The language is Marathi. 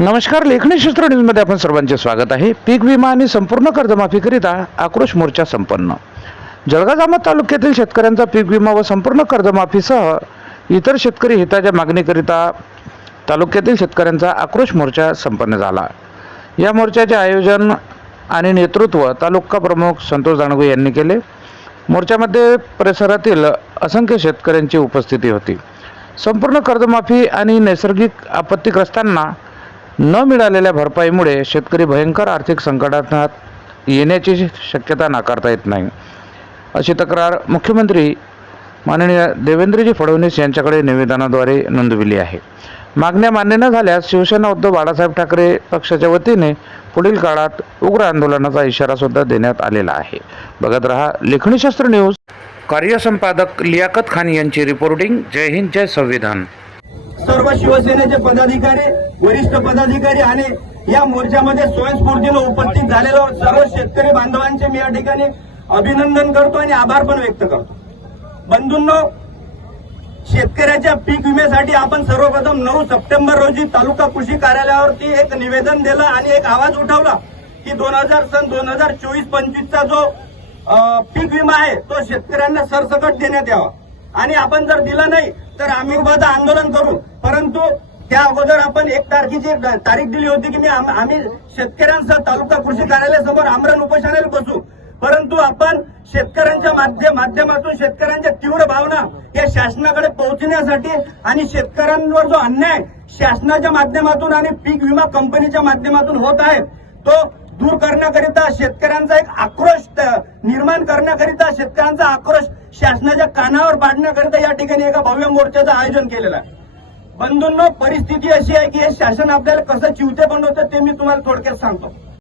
नमस्कार लेखणी शस्त्र न्यूजमध्ये आपण सर्वांचे स्वागत आहे. पीक विमा आणि संपूर्ण कर्जमाफीकरिता आक्रोश मोर्चा संपन्न. जळगाव जामत तालुक्यातील शेतकऱ्यांचा पीक विमा व संपूर्ण कर्जमाफीसह इतर शेतकरी हिताच्या मागणीकरिता तालुक्यातील शेतकऱ्यांचा आक्रोश मोर्चा संपन्न झाला. या मोर्चाचे आयोजन आणि नेतृत्व तालुका प्रमुख संतोष दानवे यांनी केले. मोर्चामध्ये परिसरातील असंख्य शेतकऱ्यांची उपस्थिती होती. संपूर्ण कर्जमाफी आणि नैसर्गिक आपत्तीग्रस्तांना न मिळालेल्या भरपाईमुळे शेतकरी भयंकर आर्थिक संकटात येण्याची शक्यता नाकारता येत नाही. अशी तक्रार मुख्यमंत्री माननीय देवेंद्रजी फडणवीस यांच्याकडे निवेदनाद्वारे नोंदविली आहे. मागण्या मान्य न झाल्यास शिवसेना उद्धव बाळासाहेब ठाकरे पक्षाच्या वतीने पुढील काळात उग्र आंदोलनाचा इशारा सुद्धा देण्यात आलेला आहे. बघत रहा लेखणीशास्त्र न्यूज. कार्यसंपादक लियाकत खान यांची रिपोर्टिंग जय हिंद जय संविधान. सर्व शिवसेनेचे पदाधिकारी वरिष्ठ पदाधिकारी आणि या मोर्चामध्ये स्वयंस्फूर्तीनं उपस्थित झालेल्या सर्व शेतकरी बांधवांचे मी या ठिकाणी अभिनंदन करतो आणि आभार पण व्यक्त करतो. बंधूंनो शेतकऱ्याच्या पीक विम्यासाठी आपण सर्वप्रथम नऊ सप्टेंबर रोजी तालुका कृषी कार्यालयावरती एक निवेदन दिलं आणि एक आवाज उठवला की दोन हजार सन दोन हजार चोवीस पंचवीसचा जो पीक विमा आहे तो शेतकऱ्यांना सरसकट देण्यात यावा. आणि आपण जर दिला नाही तर आम्ही उभाचं आंदोलन करू. परंतु त्या अगोदर आपण एक तारखेची तारीख दिली होती की मी आम्ही शेतकऱ्यांसह तालुका कृषी कार्यालयासमोर आमरण उपोषणाला बसू. परंतु आपण शेतकऱ्यांच्या माध्यमातून शेतकऱ्यांच्या तीव्र भावना या शासनाकडे पोहोचण्यासाठी आणि शेतकऱ्यांवर जो अन्याय शासनाच्या माध्यमातून आणि पीक विमा कंपनीच्या माध्यमातून होत आहे तो दूर करण्याकरिता शेतकऱ्यांचा एक आक्रोश निर्माण करण्याकरिता शेतकऱ्यांचा आक्रोश शासनाच्या कानावर पाडण्याकरिता या ठिकाणी एका भव्य मोर्चाचं आयोजन केलेलं आहे. बंधूंनो परिस्थिती अशी आहे की हे शासन आपल्याला कसं चिवते बनवतं ते मी तुम्हाला थोडक्यात सांगतो.